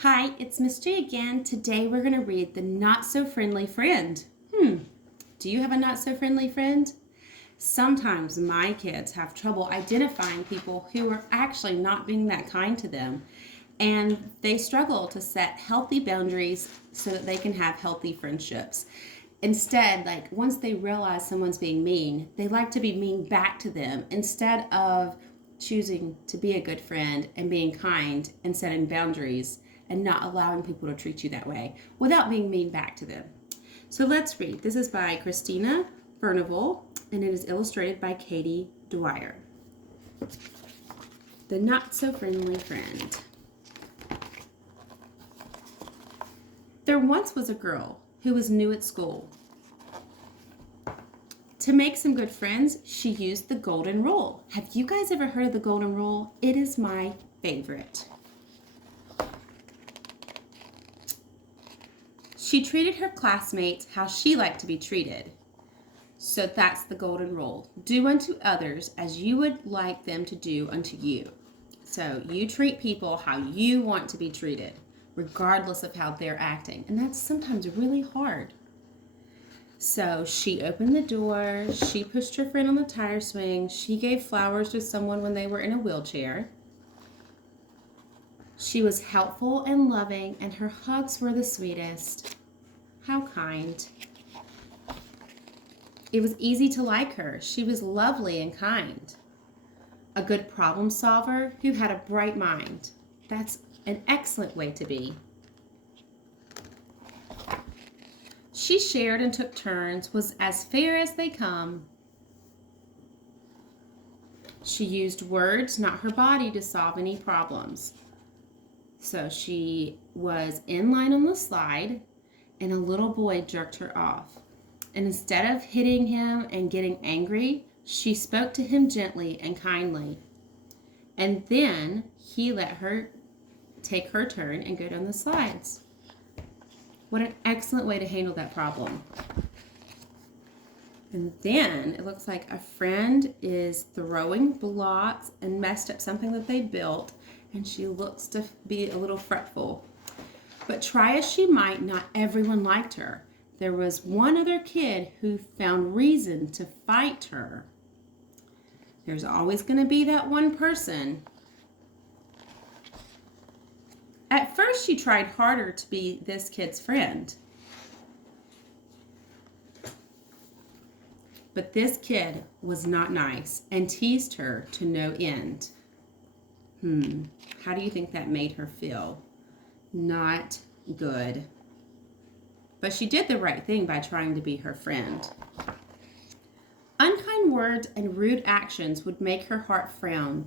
Hi, it's Miss J again. Today we're going to read The Not So Friendly Friend. Do you have a not so friendly friend? Sometimes my kids have trouble identifying people who are actually not being that kind to them, and they struggle to set healthy boundaries so that they can have healthy friendships. Instead, like once they realize someone's being mean, they like to be mean back to them instead of choosing to be a good friend and being kind and setting boundaries and not allowing people to treat you that way without being mean back to them. So let's read. This is by Christina Furnival and it is illustrated by Katie Dwyer. The Not So Friendly Friend. There once was a girl who was new at school. To make some good friends, she used the golden rule. Have you guys ever heard of the golden rule? It is my favorite. She treated her classmates how she liked to be treated. So that's the golden rule. Do unto others as you would like them to do unto you. So you treat people how you want to be treated, regardless of how they're acting. And that's sometimes really hard. So she opened the door, she pushed her friend on the tire swing, she gave flowers to someone when they were in a wheelchair. She was helpful and loving, and her hugs were the sweetest. How kind. It was easy to like her. She was lovely and kind. A good problem solver who had a bright mind. That's an excellent way to be. She shared and took turns, was as fair as they come. She used words, not her body, to solve any problems. So she was in line on the slide, and a little boy jerked her off. And instead of hitting him and getting angry, she spoke to him gently and kindly. And then he let her take her turn and go down the slides. What an excellent way to handle that problem. And then it looks like a friend is throwing blocks and messed up something that they built, and she looks to be a little fretful. But try as she might, not everyone liked her. There was one other kid who found reason to fight her. There's always going to be that one person. At first, she tried harder to be this kid's friend. But this kid was not nice and teased her to no end. How do you think that made her feel? Not good. But she did the right thing by trying to be her friend. Unkind words and rude actions would make her heart frown.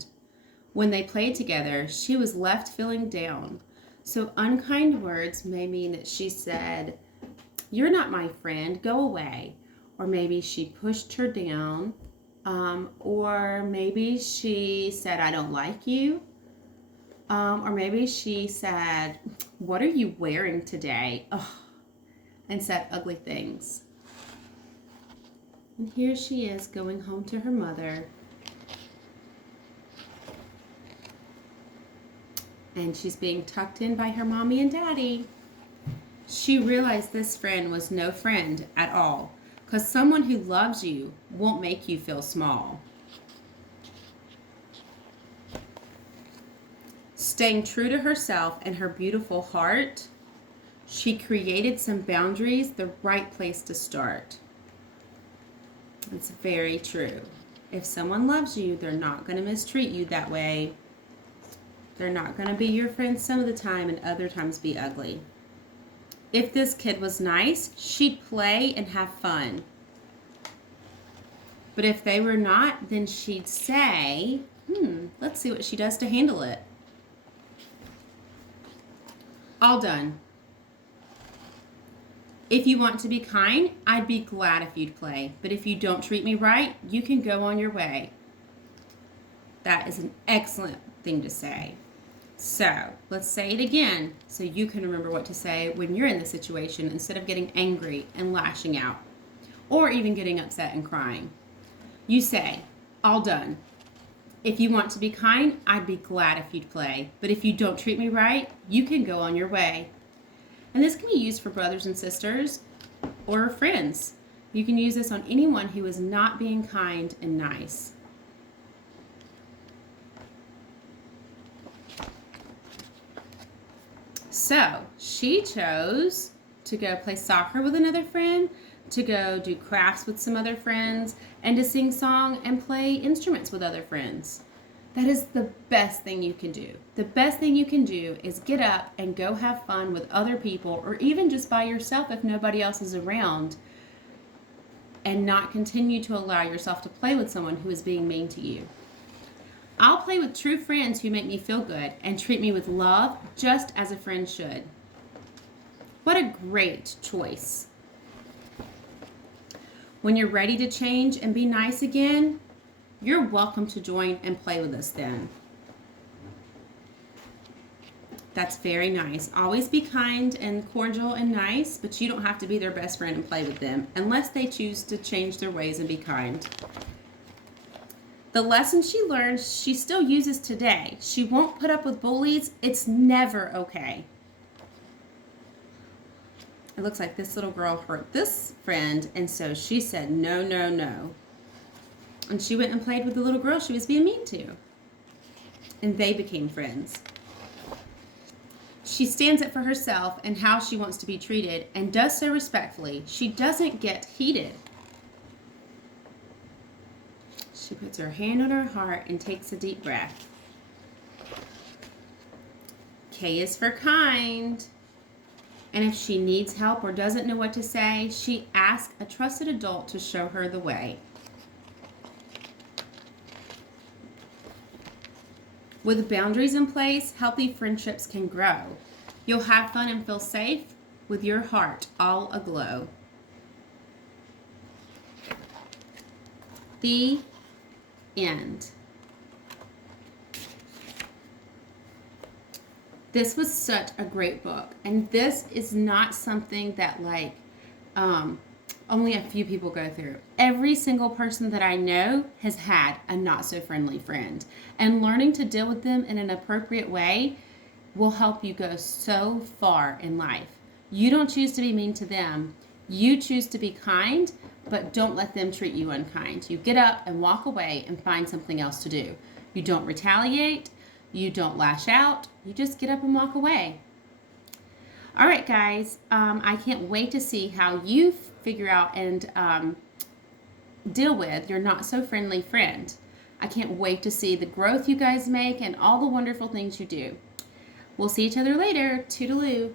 When they played together, she was left feeling down. So unkind words may mean that she said, "You're not my friend, go away." Or maybe she pushed her down. Or maybe she said, "I don't like you." Or maybe she said, "What are you wearing today?" And said ugly things. And here she is going home to her mother. And she's being tucked in by her mommy and daddy. She realized this friend was no friend at all, because someone who loves you won't make you feel small. Staying true to herself and her beautiful heart, she created some boundaries, the right place to start. It's very true. If someone loves you, they're not going to mistreat you that way. They're not going to be your friend some of the time and other times be ugly. If this kid was nice, she'd play and have fun. But if they were not, then she'd say, let's see what she does to handle it. All done. If you want to be kind, I'd be glad if you'd play. But if you don't treat me right, you can go on your way. That is an excellent thing to say. So let's say it again so you can remember what to say when you're in the situation instead of getting angry and lashing out or even getting upset and crying. You say, "All done." If you want to be kind, I'd be glad if you'd play. But if you don't treat me right, you can go on your way. And this can be used for brothers and sisters or friends. You can use this on anyone who is not being kind and nice. So she chose to go play soccer with another friend, to go do crafts with some other friends, and to sing song and play instruments with other friends. That is the best thing you can do. The best thing you can do is get up and go have fun with other people, or even just by yourself if nobody else is around, and not continue to allow yourself to play with someone who is being mean to you. I'll play with true friends who make me feel good and treat me with love, just as a friend should. What a great choice. When you're ready to change and be nice again, you're welcome to join and play with us then. That's very nice. Always be kind and cordial and nice, but you don't have to be their best friend and play with them unless they choose to change their ways and be kind. The lesson she learned, she still uses today. She won't put up with bullies. It's never okay. It looks like this little girl hurt this friend, and so she said, no, no, no. And she went and played with the little girl she was being mean to. And they became friends. She stands up for herself and how she wants to be treated, and does so respectfully. She doesn't get heated. She puts her hand on her heart and takes a deep breath. K is for kind. And if she needs help or doesn't know what to say, she asks a trusted adult to show her the way. With boundaries in place, healthy friendships can grow. You'll have fun and feel safe with your heart all aglow. The end. This was such a great book, and this is not something that only a few people go through. Every single person that I know has had a not so friendly friend, and learning to deal with them in an appropriate way will help you go so far in life. You don't choose to be mean to them. You choose to be kind, but don't let them treat you unkind. You get up and walk away and find something else to do. You don't retaliate. You don't lash out. You just get up and walk away. All right, guys. I can't wait to see how you figure out and deal with your not so friendly friend. I can't wait to see the growth you guys make and all the wonderful things you do. We'll see each other later. Toodaloo.